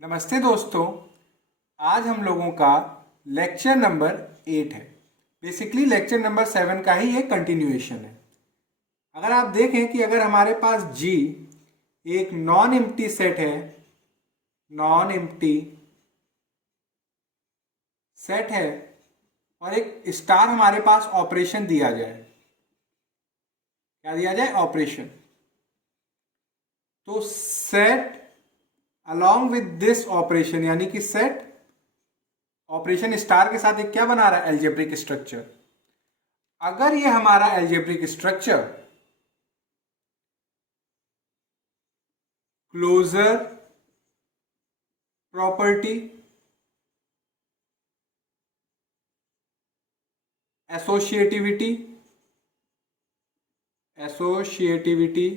नमस्ते दोस्तों। आज हम लोगों का लेक्चर नंबर 8 है। बेसिकली लेक्चर नंबर 7 का ही एक कंटिन्यूएशन है। अगर आप देखें कि अगर हमारे पास G एक नॉन एम्प्टी सेट है, नॉन एम्प्टी सेट है और एक स्टार हमारे पास ऑपरेशन दिया जाए, क्या दिया जाए? ऑपरेशन। तो set along with this operation, यानी कि सेट ऑपरेशन स्टार के साथ एक क्या बना रहा है? Algebraic structure. अगर ये हमारा algebraic structure closure property, associativity associativity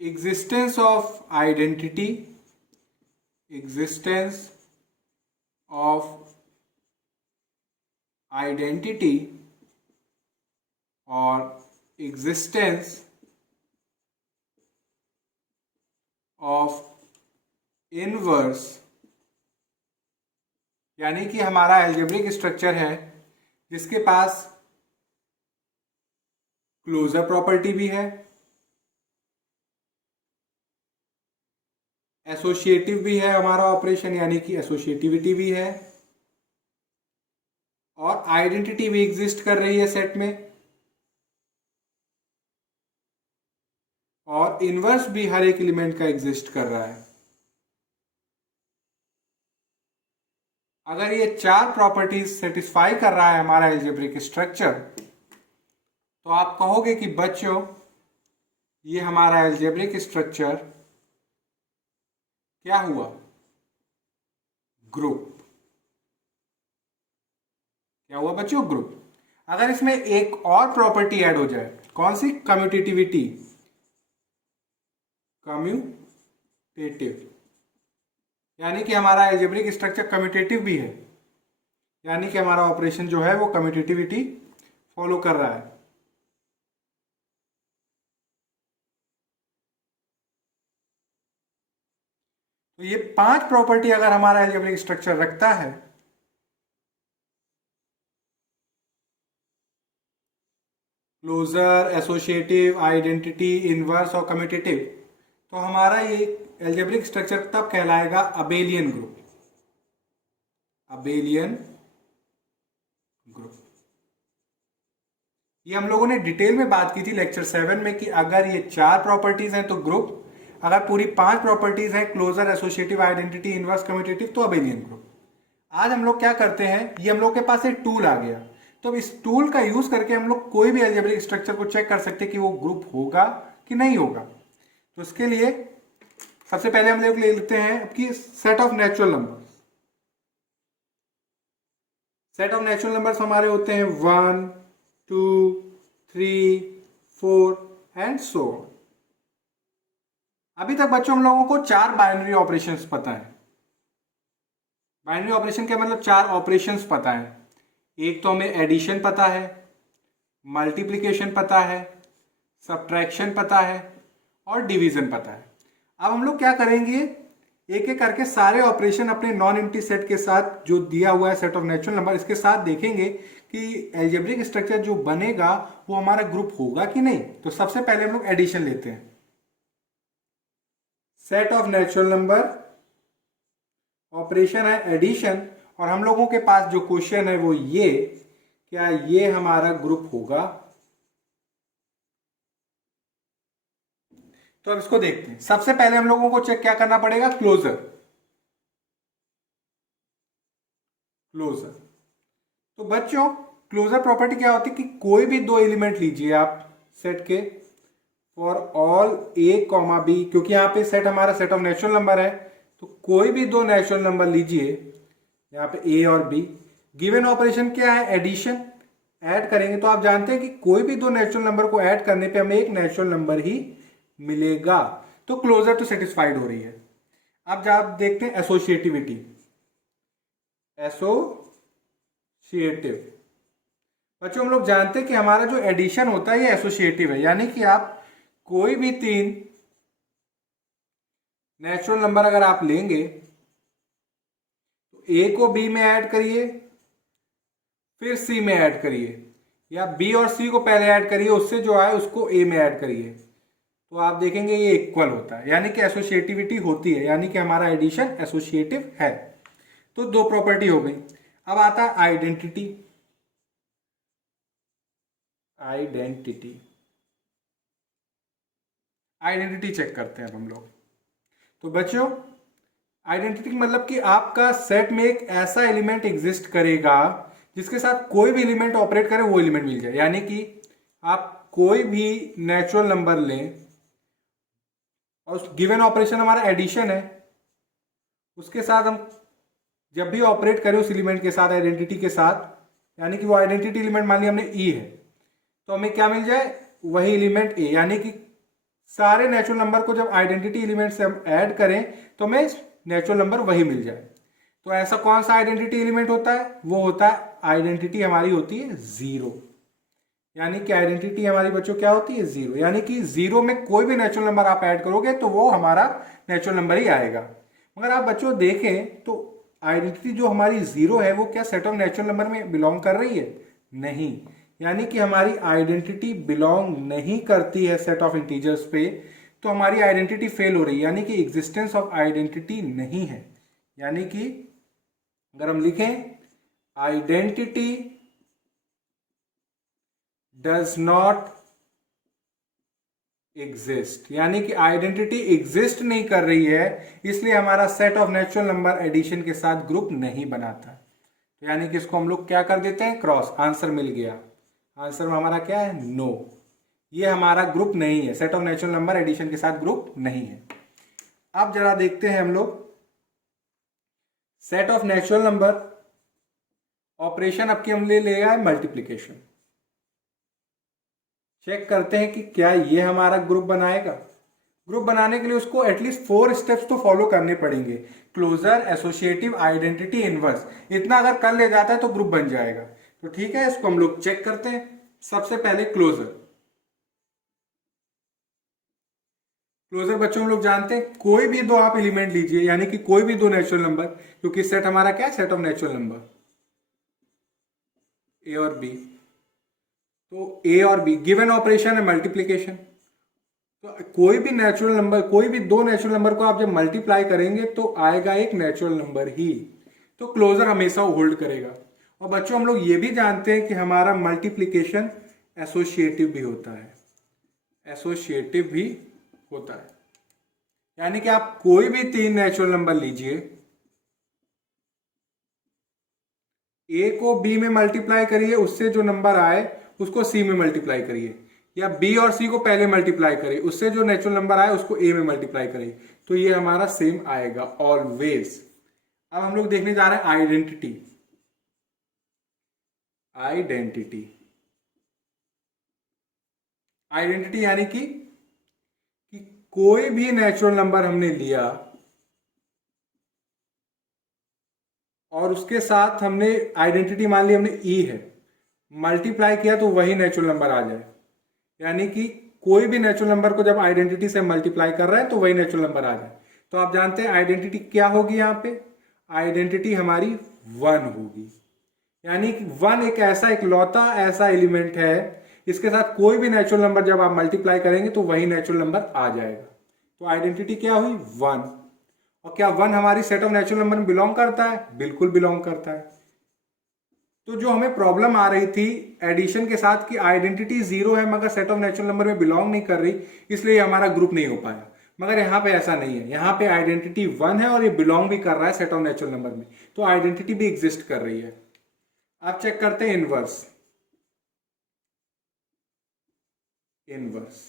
existence of identity, existence of identity और एग्जिस्टेंस ऑफ इनवर्स, यानी कि हमारा एल्जेब्रिक स्ट्रक्चर है जिसके पास क्लोजर प्रॉपर्टी भी है, एसोसिएटिव भी है हमारा ऑपरेशन, यानी कि एसोसिएटिविटी भी है, और आइडेंटिटी भी एग्जिस्ट कर रही है सेट में, और इनवर्स भी हर एक एलिमेंट का एग्जिस्ट कर रहा है। अगर ये चार प्रॉपर्टीज सेटिस्फाई कर रहा है हमारा एल्जेब्रिक स्ट्रक्चर, तो आप कहोगे कि बच्चों ये हमारा एल्जेब्रिक स्ट्रक्चर क्या हुआ? ग्रुप। क्या हुआ बच्चों? ग्रुप। अगर इसमें एक और प्रॉपर्टी ऐड हो जाए, कौन सी? कम्यूटेटिविटी, कम्यूटेटिव, यानी कि हमारा एल्जेब्रिक स्ट्रक्चर कम्यूटेटिव भी है, यानी कि हमारा ऑपरेशन जो है वो कम्यूटेटिविटी फॉलो कर रहा है। तो ये पांच प्रॉपर्टी अगर हमारा एल्जेब्रिक स्ट्रक्चर रखता है, क्लोजर, एसोसिएटिव, आइडेंटिटी, इनवर्स और कम्यूटेटिव, तो हमारा ये एल्जेब्रिक स्ट्रक्चर तब कहलाएगा अबेलियन ग्रुप। Abelian group. ये हम लोगों ने डिटेल में बात की थी लेक्चर 7 में कि अगर ये चार प्रॉपर्टीज हैं तो ग्रुप, अगर पूरी पांच प्रॉपर्टीज हैं closure, associative, identity, inverse, commutative, तो अबेलियन ग्रुप। आज हम लोग क्या करते हैं, ये हम लोग के पास एक टूल आ गया, तो इस टूल का यूज करके हम लोग कोई भी एल्जेब्रिक स्ट्रक्चर को चेक कर सकते हैं कि वो ग्रुप होगा कि नहीं होगा। तो इसके लिए सबसे पहले हम लोग ले लेते हैं आपकी set of natural number. Set of natural numbers हमारे होते हैं 1, 2, 3, 4 एंड सो। अभी तक बच्चों हम लोगों को चार बाइनरी ऑपरेशंस पता है। बाइनरी ऑपरेशन क्या मतलब? चार ऑपरेशंस पता है। एक तो हमें एडिशन पता है, मल्टीप्लिकेशन पता है, सब्ट्रैक्शन पता है और डिवीजन पता है। अब हम लोग क्या करेंगे, एक एक करके सारे ऑपरेशन अपने नॉन एम्प्टी सेट के साथ जो दिया हुआ है सेट ऑफ नेचुरल नंबर, इसके साथ देखेंगे कि एल्जेब्रिक स्ट्रक्चर जो बनेगा वो हमारा ग्रुप होगा कि नहीं। तो सबसे पहले हम लोग एडिशन लेते हैं। Set of natural number, operation है एडिशन, और हम लोगों के पास जो क्वेश्चन है वो ये, क्या ये हमारा ग्रुप होगा? तो अब इसको देखते हैं। सबसे पहले हम लोगों को चेक क्या करना पड़ेगा? क्लोजर। क्लोजर। तो बच्चों क्लोजर प्रॉपर्टी क्या होती है कि कोई भी दो एलिमेंट लीजिए आप सेट के, for all a comma b, क्योंकि यहां पे सेट हमारा सेट ऑफ नेचुरल नंबर है, तो कोई भी दो नेचुरल नंबर लीजिए यहाँ पे ए और बी। गिवन ऑपरेशन क्या है? एडिशन। ऐड करेंगे तो आप जानते हैं कि कोई भी दो नेचुरल नंबर को ऐड करने पे हमें एक नेचुरल नंबर ही मिलेगा। तो क्लोजर तो सेटिस्फाइड हो रही है। अब जब आप देखते हैं एसोसिएटिविटी, एसोसिएटिव, बच्चों हम लोग जानते हैं कि हमारा जो एडिशन होता है ये एसोसिएटिव है, यानी कि आप कोई भी तीन नेचुरल नंबर अगर आप लेंगे तो ए को बी में ऐड करिए, फिर सी में ऐड करिए, या बी और सी को पहले ऐड करिए, उससे जो आए उसको ए में ऐड करिए, तो आप देखेंगे ये इक्वल होता है, यानी कि एसोसिएटिविटी होती है, यानी कि हमारा एडिशन एसोसिएटिव है। तो दो प्रॉपर्टी हो गई। अब आता है आइडेंटिटी। आइडेंटिटी आइडेंटिटी चेक करते हैं अब हम लोग। तो बच्चों, आइडेंटिटी मतलब कि आपका सेट में एक ऐसा एलिमेंट एग्जिस्ट करेगा जिसके साथ कोई भी एलिमेंट ऑपरेट करे वो एलिमेंट मिल जाए। यानी कि आप कोई भी नेचुरल नंबर लें और उस गिवन ऑपरेशन हमारा एडिशन है, उसके साथ हम जब भी ऑपरेट करें उस एलिमेंट के साथ, आइडेंटिटी के साथ, यानी कि वो आइडेंटिटी एलिमेंट मान लिया हमने ई है, तो हमें क्या मिल जाए, वही एलिमेंट ए। यानी कि सारे नेचुरल नंबर को जब आइडेंटिटी एलिमेंट से हम ऐड करें तो हमें नेचुरल नंबर वही मिल जाए। तो ऐसा कौन सा आइडेंटिटी एलिमेंट होता है, वो होता है आइडेंटिटी हमारी होती है जीरो। यानी कि आइडेंटिटी हमारी बच्चों क्या होती है, जीरो। यानी कि जीरो में कोई भी नेचुरल नंबर आप ऐड करोगे तो वो हमारा नेचुरल नंबर ही आएगा। मगर आप बच्चों देखें तो आइडेंटिटी जो हमारी जीरो है वो क्या सेट ऑफ नेचुरल नंबर में बिलोंग कर रही है, नहीं। यानी कि हमारी आइडेंटिटी बिलोंग नहीं करती है सेट ऑफ इंटीजर्स पे, तो हमारी आइडेंटिटी फेल हो रही है, यानी कि एग्जिस्टेंस ऑफ आइडेंटिटी नहीं है। यानी कि अगर हम लिखें आइडेंटिटी डज नॉट एग्जिस्ट, यानी कि आइडेंटिटी एग्जिस्ट नहीं कर रही है, इसलिए हमारा set of natural number addition के साथ ग्रुप नहीं बनाता। तो यानी कि इसको हम लोग क्या कर देते हैं, क्रॉस। आंसर मिल गया। आंसर में हमारा क्या है, नो। ये हमारा ग्रुप नहीं है, set of natural number addition के साथ ग्रुप नहीं है। अब जरा देखते हैं हम लोग set of natural number operation. अब की हम ले लिया है मल्टीप्लीकेशन। चेक करते हैं कि क्या ये हमारा ग्रुप बनाएगा। ग्रुप बनाने के लिए उसको एटलीस्ट 4 स्टेप्स तो फॉलो करने पड़ेंगे। क्लोजर, एसोसिएटिव, आइडेंटिटी, इनवर्स, इतना अगर कर ले जाता है तो ग्रुप बन जाएगा। तो ठीक है, इसको हम लोग चेक करते हैं। सबसे पहले क्लोजर। क्लोजर बच्चों हम लोग जानते हैं कोई भी दो आप एलिमेंट लीजिए, यानी कि कोई भी दो नेचुरल नंबर, क्योंकि सेट हमारा क्या है, set of natural number A और बी। तो ए और बी गिवन ऑपरेशन है मल्टीप्लीकेशन। तो कोई भी नेचुरल नंबर, कोई भी दो नेचुरल नंबर को आप जब मल्टीप्लाई करेंगे तो आएगा एक नेचुरल नंबर ही। तो क्लोजर हमेशा होल्ड करेगा। और बच्चों हम लोग ये भी जानते हैं कि हमारा मल्टीप्लीकेशन एसोसिएटिव भी होता है। एसोसिएटिव भी होता है, यानी कि आप कोई भी 3 नेचुरल नंबर लीजिए, ए को बी में मल्टीप्लाई करिए, उससे जो नंबर आए उसको सी में मल्टीप्लाई करिए, या बी और सी को पहले मल्टीप्लाई करिए, उससे जो नेचुरल नंबर आए उसको ए में मल्टीप्लाई करिए, तो ये हमारा सेम आएगा ऑलवेज। अब हम लोग देखने जा रहे हैं आइडेंटिटी। आइडेंटिटी आइडेंटिटी यानी कि कोई भी नेचुरल नंबर हमने लिया और उसके साथ हमने आइडेंटिटी मान ली हमने ई है, मल्टीप्लाई किया तो वही नेचुरल नंबर आ जाए। यानी कि कोई भी नेचुरल नंबर को जब आइडेंटिटी से मल्टीप्लाई कर रहे हैं तो वही नेचुरल नंबर आ जाए। तो आप जानते हैं आइडेंटिटी क्या होगी, यहां पे आइडेंटिटी हमारी 1 होगी। यानी कि 1 एक ऐसा इकलौता ऐसा एलिमेंट है, इसके साथ कोई भी नेचुरल नंबर जब आप मल्टीप्लाई करेंगे तो वही नेचुरल नंबर आ जाएगा। तो आइडेंटिटी क्या हुई, 1। और क्या 1 हमारी सेट ऑफ नेचुरल नंबर में बिलोंग करता है, बिल्कुल बिलोंग करता है। तो जो हमें प्रॉब्लम आ रही थी एडिशन के साथ कि आइडेंटिटी 0 है मगर सेट ऑफ नेचुरल नंबर में बिलोंग नहीं कर रही, इसलिए हमारा ग्रुप नहीं हो पाया। मगर यहाँ पे ऐसा नहीं है, यहाँ पे आइडेंटिटी 1 है और ये बिलोंग भी कर रहा है सेट ऑफ नेचुरल नंबर में, तो आइडेंटिटी भी एग्जिस्ट कर रही है। अब चेक करते हैं इनवर्स। इनवर्स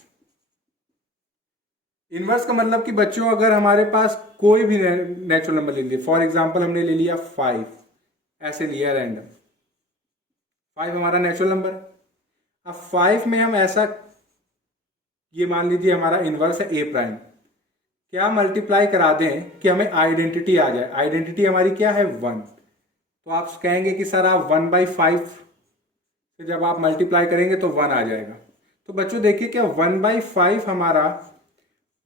इनवर्स का मतलब कि बच्चों अगर हमारे पास कोई भी नेचुरल नंबर ले लिया, फॉर एग्जांपल हमने ले लिया 5, ऐसे लिया रैंडम, 5 हमारा नेचुरल नंबर है। अब 5 में हम ऐसा, ये मान लीजिए हमारा इनवर्स है ए प्राइम, क्या मल्टीप्लाई करा दें कि हमें आइडेंटिटी आ जाए। आइडेंटिटी हमारी क्या है, 1। तो आप कहेंगे कि सर आप 1/5 से जब आप मल्टीप्लाई करेंगे तो 1 आ जाएगा। तो बच्चों देखिए क्या 1/5 हमारा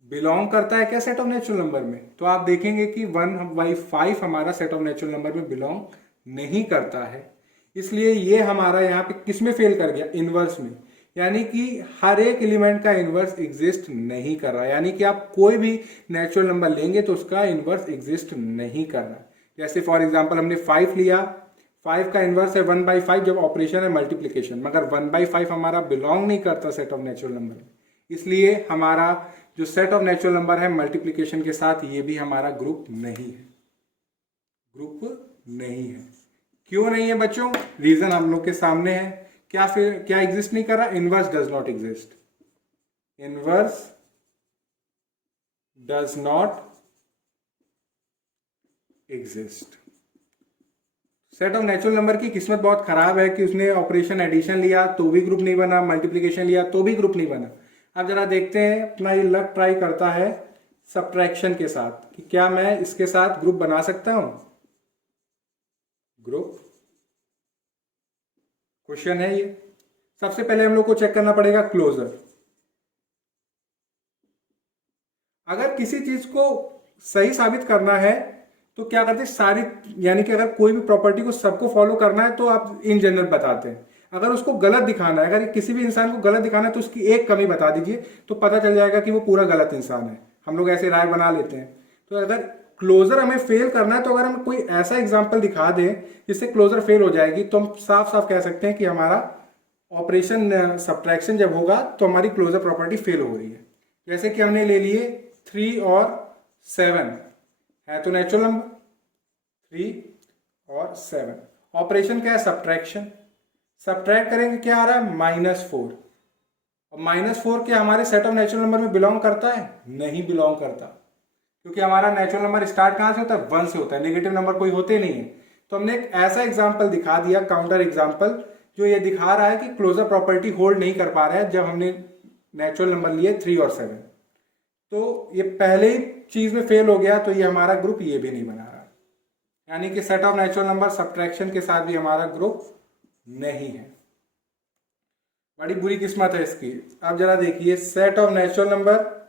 बिलोंग करता है क्या सेट ऑफ नेचुरल नंबर में? तो आप देखेंगे कि 1/5 हमारा सेट ऑफ नेचुरल नंबर में बिलोंग नहीं करता है। इसलिए ये हमारा यहाँ पे किस में फेल कर गया? इनवर्स में। यानी कि हर एक एलिमेंट का इनवर्स एग्जिस्ट नहीं कर रहा। यानी कि आप कोई भी नेचुरल नंबर लेंगे तो उसका इनवर्स एग्जिस्ट नहीं कर रहा। जैसे फॉर एग्जांपल हमने 5 लिया, 5 का इनवर्स है 1/5 जब ऑपरेशन है मल्टीप्लिकेशन, मगर 1/5 हमारा बिलोंग नहीं करता सेट ऑफ नेचुरल नंबर में। इसलिए हमारा जो सेट ऑफ नेचुरल नंबर है मल्टीप्लिकेशन के साथ, ये भी हमारा ग्रुप नहीं है, ग्रुप नहीं है। क्यों नहीं है बच्चों? रीजन हम लोग के सामने है। क्या एग्जिस्ट नहीं कर रहा? Inverse does not exist. Inverse does not exist. Set of natural number की किस्मत बहुत खराब है कि उसने ऑपरेशन एडिशन लिया तो भी ग्रुप नहीं बना, मल्टीप्लिकेशन लिया तो भी ग्रुप नहीं बना। अब जरा देखते हैं, अपना ये लक ट्राई करता है सब्ट्रैक्शन के साथ कि क्या मैं इसके साथ ग्रुप बना सकता हूं। ग्रुप क्वेश्चन है ये। सबसे पहले हम लोग को चेक करना पड़ेगा क्लोजर। अगर किसी चीज को सही साबित करना है तो क्या करते हैं सारी, यानी कि अगर कोई भी प्रॉपर्टी को सबको फॉलो करना है तो आप इन जनरल बताते हैं। अगर उसको गलत दिखाना है, अगर किसी भी इंसान को गलत दिखाना है तो उसकी एक कमी बता दीजिए तो पता चल जाएगा कि वो पूरा गलत इंसान है। हम लोग ऐसे राय बना लेते हैं। तो अगर क्लोजर हमें फेल करना है तो अगर हम कोई ऐसा एग्जाम्पल दिखा दें जिससे क्लोजर फेल हो जाएगी तो हम साफ साफ कह सकते हैं कि हमारा ऑपरेशन सब्ट्रैक्शन जब होगा तो हमारी क्लोजर प्रॉपर्टी फेल हो रही है। जैसे कि हमने ले लिए 3 और 7 है तो नेचुरल नंबर, 3 और 7। ऑपरेशन क्या है? सब्ट्रैक्शन। सब्ट्रैक्ट करेंगे क्या आ रहा है? -4। और -4 क्या हमारे सेट ऑफ नेचुरल नंबर में बिलोंग करता है? नहीं बिलोंग करता, क्योंकि हमारा नेचुरल नंबर स्टार्ट कहां से होता है? 1 से होता है। नेगेटिव नंबर कोई होते नहीं है। तो हमने एक ऐसा एग्जाम्पल दिखा दिया, काउंटर एग्जाम्पल, जो ये दिखा रहा है कि क्लोजर प्रॉपर्टी होल्ड नहीं कर पा रहा है जब हमने नेचुरल नंबर लिए 3 और 7। तो ये पहले ही चीज में फेल हो गया, तो ये हमारा ग्रुप ये भी नहीं बना रहा। यानी कि set of natural number subtraction के साथ भी हमारा ग्रुप नहीं है। बड़ी बुरी किस्मत है इसकी। अब जरा देखिए, set of natural number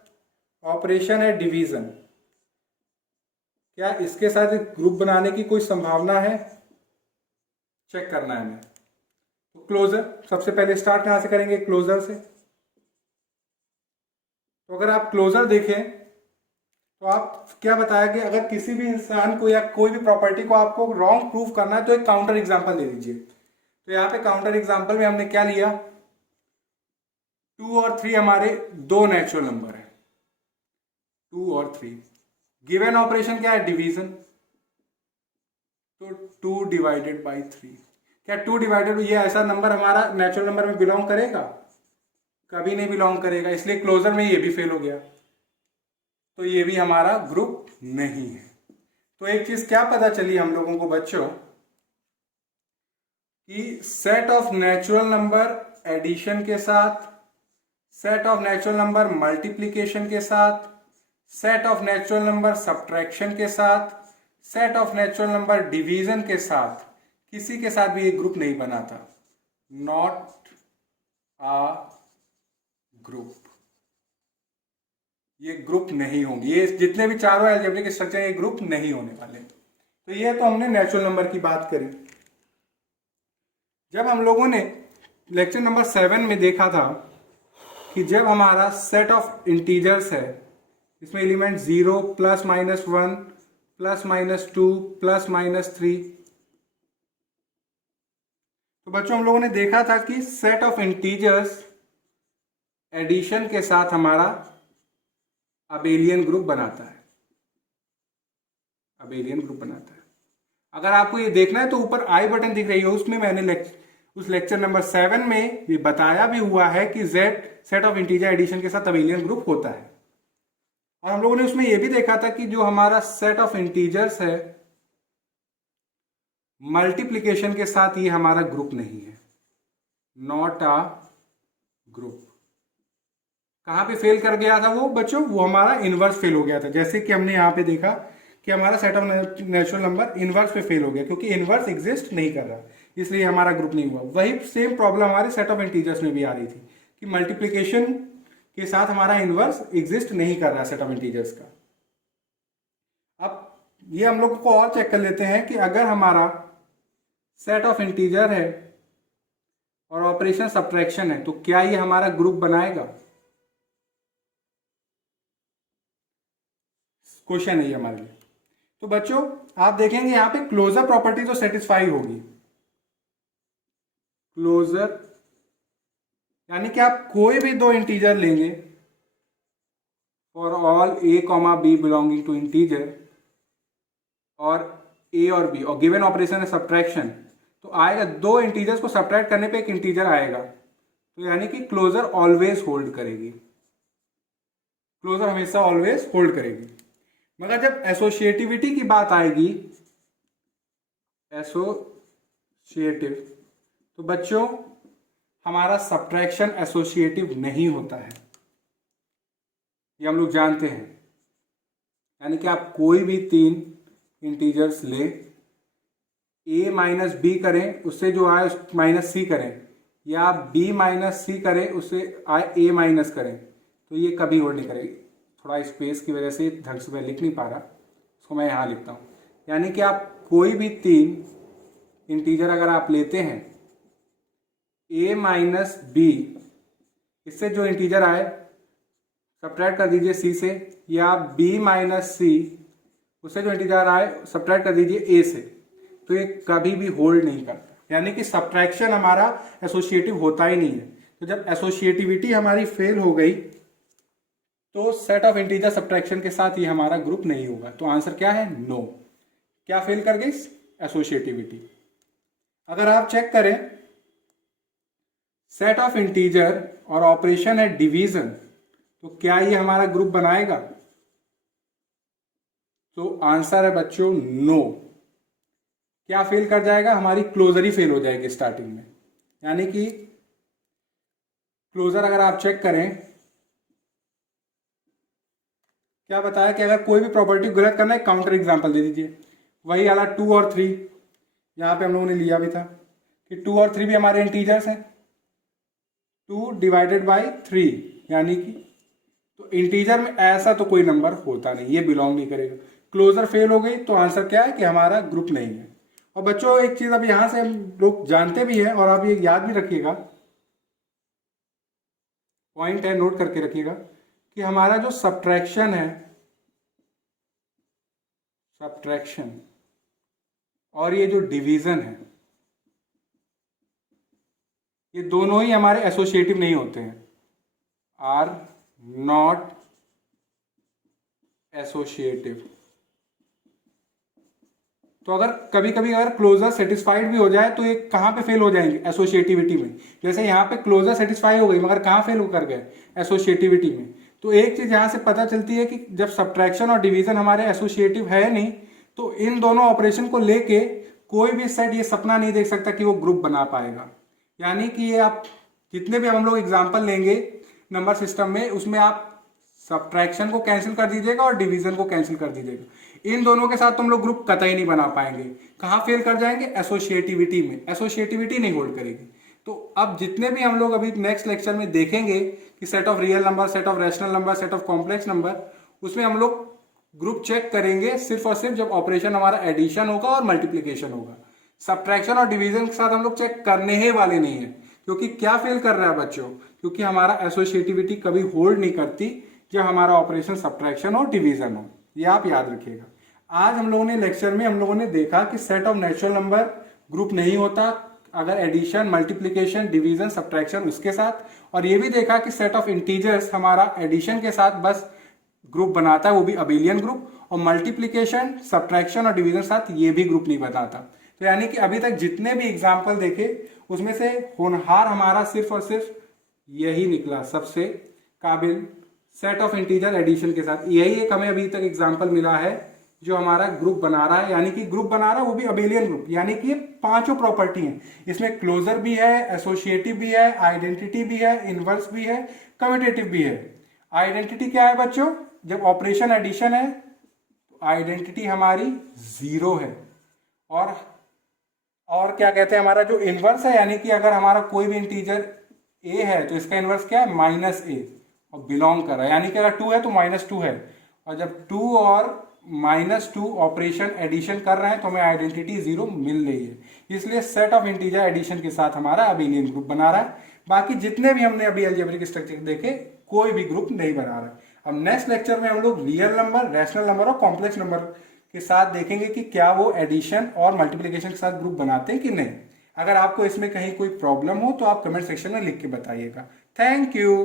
operation है डिवीजन, क्या इसके साथ एक ग्रुप बनाने की कोई संभावना है? चेक करना है हमें। तो क्लोजर, सबसे पहले स्टार्ट कहां से करेंगे? क्लोजर से। तो अगर आप क्लोजर देखें तो आप क्या बताया कि अगर किसी भी इंसान को या कोई भी प्रॉपर्टी को आपको रॉन्ग प्रूफ करना है तो एक काउंटर एग्जांपल दे दीजिए। तो यहाँ पे काउंटर एग्जांपल में हमने क्या लिया? 2 और 3 हमारे दो नेचुरल नंबर है, 2 और 3। गिवन ऑपरेशन क्या है? डिवीजन। तो 2 डिवाइडेड बाई 3। क्या 2 डिवाइडेड, ये ऐसा नंबर हमारा नेचुरल नंबर में बिलोंग करेगा? कभी नहीं बिलोंग करेगा। इसलिए क्लोजर में ये भी फेल हो गया, तो ये भी हमारा ग्रुप नहीं है। तो एक चीज क्या पता चली हम लोगों को बच्चों, कि set of natural number addition के साथ, set of natural number multiplication के साथ, set of natural number subtraction के साथ, set of natural number division के साथ किसी के साथ भी एक ग्रुप नहीं बना था। Not a group. ये ग्रुप नहीं होंगे, ये जितने भी चारों अलजेब्रिक स्ट्रक्चर ये ग्रुप नहीं होने वाले। तो ये तो हमने नेचुरल नंबर की बात करी। जब हम लोगों ने लेक्चर नंबर 7 में देखा था कि जब हमारा सेट ऑफ इंटीजर्स है, इसमें एलिमेंट 0 +-1 +-2 +-3, तो बच्चों हम लोगों ने देखा था कि सेट ऑफ इंटीजर्स एडिशन के साथ हमारा अबेलियन ग्रुप बनाता है, अबेलियन ग्रुप बनाता है। अगर आपको ये देखना है तो ऊपर आई बटन दिख रही है, उसमें मैंने उस लेक्चर नंबर 7 में ये बताया भी हुआ है कि Z set of integer addition के साथ अबेलियन ग्रुप होता है। और हम लोगों ने उसमें ये भी देखा था कि जो हमारा सेट ऑफ इंटीजर्स है मल्टीप्लिकेशन के साथ, ये हमारा ग्रुप नहीं है, नॉट अ ग्रुप। कहां पे फेल कर गया था वो बच्चों? वो हमारा इनवर्स फेल हो गया था। जैसे कि हमने यहां पे देखा कि हमारा set of natural number inverse पे फेल हो गया, क्योंकि इनवर्स एग्जिस्ट नहीं कर रहा, इसलिए हमारा ग्रुप नहीं हुआ। वही सेम प्रॉब्लम हमारे सेट ऑफ इंटीजर्स में भी आ रही थी कि मल्टीप्लिकेशन के साथ हमारा इनवर्स एग्जिस्ट नहीं कर रहा सेट ऑफ इंटीजर्स का। अब ये हम लोग को और चेक कर लेते हैं कि अगर हमारा सेट ऑफ इंटीजर है और ऑपरेशन सब्ट्रैक्शन है तो क्या ये हमारा ग्रुप बनाएगा। क्वेश्चन है ये हमारे लिए। तो बच्चों आप देखेंगे यहां पे क्लोजर प्रॉपर्टी तो सेटिस्फाई होगी। क्लोजर यानी कि आप कोई भी दो इंटीजर लेंगे for all a comma b belonging to integer और a और b और गिवन ऑपरेशन है सब्ट्रैक्शन, तो आएगा दो इंटीजर्स को सब्ट्रैक्ट करने पे एक इंटीजर आएगा, तो यानी कि क्लोजर ऑलवेज होल्ड करेगी। क्लोजर हमेशा ऑलवेज होल्ड करेगी। मगर जब एसोसिएटिविटी की बात आएगी, एसोसिएटिव, तो बच्चों हमारा सब्ट्रैक्शन एसोसिएटिव नहीं होता है, ये हम लोग जानते हैं। यानी कि आप कोई भी तीन इंटीजर्स ले, a माइनस बी करें उससे जो आए उस माइनस सी करें, या b माइनस सी करें उससे आए a माइनस करें, तो ये कभी होल्ड नहीं करेगी। थोड़ा स्पेस की वजह से ढंग से मैं लिख नहीं पा रहा, उसको मैं यहाँ लिखता हूँ। यानी कि आप कोई भी तीन इंटीजर अगर आप लेते हैं a माइनस बी, इससे जो इंटीजर आए सब्ट्रैक्ट कर दीजिए c से, या b माइनस सी उससे जो इंटीजर आए सब्ट्रैक्ट कर दीजिए a से, तो ये कभी भी होल्ड नहीं करता। यानी कि सब्ट्रैक्शन हमारा एसोसिएटिव होता ही नहीं है। तो जब एसोसिएटिविटी हमारी फेल हो गई तो सेट ऑफ इंटीजर सब्ट्रैक्शन के साथ ये हमारा ग्रुप नहीं होगा। तो आंसर क्या है? नो। क्या फेल कर गई? एसोसिएटिविटी। अगर आप चेक करें सेट ऑफ इंटीजर और ऑपरेशन है डिवीजन, तो क्या ये हमारा ग्रुप बनाएगा? तो आंसर है बच्चों नो। क्या फेल कर जाएगा? हमारी क्लोजर ही फेल हो जाएगी स्टार्टिंग में। यानी कि क्लोजर अगर आप चेक करें, क्या बताया कि अगर कोई भी प्रॉपर्टी गलत करना है, काउंटर एग्जांपल दे दीजिए। वही वाला 2 और 3 यहां पे हम लोगों ने लिया भी था कि 2 और 3 भी हमारे इंटीजर्स हैं। 2 डिवाइडेड बाई 3, यानी कि तो इंटीजर में ऐसा तो कोई नंबर होता नहीं, ये बिलोंग नहीं करेगा। क्लोजर फेल हो गई तो आंसर क्या है कि हमारा ग्रुप नहीं है। और बच्चों एक चीज अब यहां से हम लोग जानते भी हैं और आप ये याद भी रखिएगा, पॉइंट है, नोट करके रखिएगा कि हमारा जो सब्ट्रैक्शन है, सब्ट्रैक्शन और ये जो डिवीजन है, ये दोनों ही हमारे एसोसिएटिव नहीं होते हैं, आर नॉट एसोसिएटिव। तो अगर कभी कभी अगर क्लोजर सेटिस्फाइड भी हो जाए तो ये कहाँ पे फेल हो जाएंगे? एसोसिएटिविटी में। जैसे यहाँ पे क्लोजर सेटिस्फाई हो गई मगर कहाँ फेल कर गए? एसोसिएटिविटी में। तो एक चीज यहाँ से पता चलती है कि जब सब्ट्रैक्शन और डिवीजन हमारे एसोसिएटिव है नहीं, तो इन दोनों ऑपरेशन को लेके कोई भी सेट ये सपना नहीं देख सकता कि वो ग्रुप बना पाएगा। यानी कि ये आप जितने भी हम लोग एग्जाम्पल लेंगे नंबर सिस्टम में, उसमें आप सब्ट्रैक्शन को कैंसिल कर दीजिएगा और डिवीजन को कैंसिल कर दीजिएगा। इन दोनों के साथ तुम लोग ग्रुप कतई नहीं बना पाएंगे। कहाँ फेल कर जाएंगे? एसोसिएटिविटी में। एसोसिएटिविटी नहीं होल्ड करेगी। तो अब जितने भी हम लोग अभी नेक्स्ट लेक्चर में देखेंगे कि set of real number, set of rational number, set of complex number, उसमें हम लोग ग्रुप चेक करेंगे सिर्फ और सिर्फ जब ऑपरेशन हमारा एडिशन होगा और मल्टीप्लीकेशन होगा। सब्ट्रैक्शन और डिवीजन के साथ हम लोग चेक करने ही वाले नहीं है। क्योंकि क्या फेल कर रहा है बच्चों? क्योंकि हमारा एसोसिएटिविटी कभी होल्ड नहीं करती जब हमारा ऑपरेशन सब्ट्रैक्शन और डिवीजन हो। ये आप याद रखिएगा। आज हम लोगों ने लेक्चर में हम लोगों ने देखा कि set of natural number group नहीं होता अगर एडिशन, मल्टीप्लिकेशन, डिवीजन, सब्ट्रैक्शन उसके साथ, और ये भी देखा कि सेट ऑफ इंटीजर्स हमारा एडिशन के साथ बस ग्रुप बनाता है, वो भी अबेलियन ग्रुप, और मल्टीप्लिकेशन, सब्ट्रैक्शन और डिवीजन साथ ये भी ग्रुप नहीं बनाता। तो यानी कि अभी तक जितने भी एग्जाम्पल देखे उसमें से होनहार हमारा सिर्फ और सिर्फ यही निकला, सबसे काबिल सेट ऑफ इंटीजर एडिशन के साथ। यही एक हमें अभी तक एग्जाम्पल मिला है जो हमारा ग्रुप बना रहा है, यानी कि ग्रुप बना रहा है वो भी अबेलियन ग्रुप। यानी कि ये पांचों प्रॉपर्टी हैं, इसमें क्लोजर भी है, एसोसिएटिव भी है, आइडेंटिटी भी है, इनवर्स भी है, कम्यूटेटिव भी है। आइडेंटिटी क्या है बच्चों? जब ऑपरेशन एडिशन है तो आइडेंटिटी हमारी 0 है। और क्या कहते हैं, हमारा जो इनवर्स है, यानी कि अगर हमारा कोई भी इंटीजर a है तो इसका इनवर्स क्या है? -a। और बिलोंग कर रहा है, यानी कि अगर 2 है तो -2 है, और जब 2 और -2 ऑपरेशन एडिशन कर रहे हैं तो हमें आइडेंटिटी 0 मिल रही है, इसलिए सेट ऑफ इंटीजर एडिशन के साथ हमारा अबेलियन ग्रुप बना रहा है। बाकी जितने भी हमने अभी अलजेब्रिक स्ट्रक्चर देखे कोई भी ग्रुप नहीं बना रहा है। अब नेक्स्ट लेक्चर में हम लोग रियल नंबर, रैशनल नंबर और कॉम्प्लेक्स नंबर के साथ देखेंगे कि क्या वो एडिशन और मल्टीप्लिकेशन के साथ ग्रुप बनाते हैं कि नहीं। अगर आपको इसमें कहीं कोई प्रॉब्लम हो तो आप कमेंट सेक्शन में लिख के बताइएगा। Thank you.